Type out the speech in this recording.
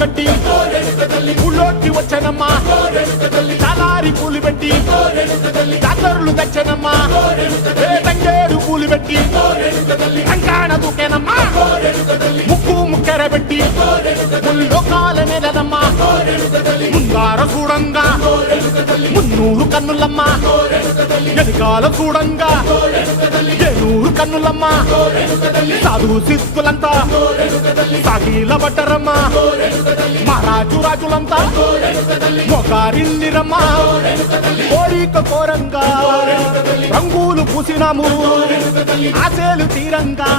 కట్టి ఊళ్ళోకి వచ్చనమ్మా చాలారి పూలు పెట్టి జాతరులు తెచ్చనమ్మా తంగేడు పూలు పెట్టి కంకాణ దూకేనమ్మా ముక్కు ముక్కెర పెట్టి ముల్లోకాల నెలనమ్మా ముంగార చూడంగా మున్నూరు కన్నులమ్మా వెనకాల చూడంగా ఏనూరు కన్నులమ్మా సాధు సిద్ధులంతా సాగిల బట్టరమ్మా మహారాజు రాజులంతా మొగారిల్లిరమ్మా కోరిక కోరంగా రంగులు పూసినాము ఆశలు తీరంగా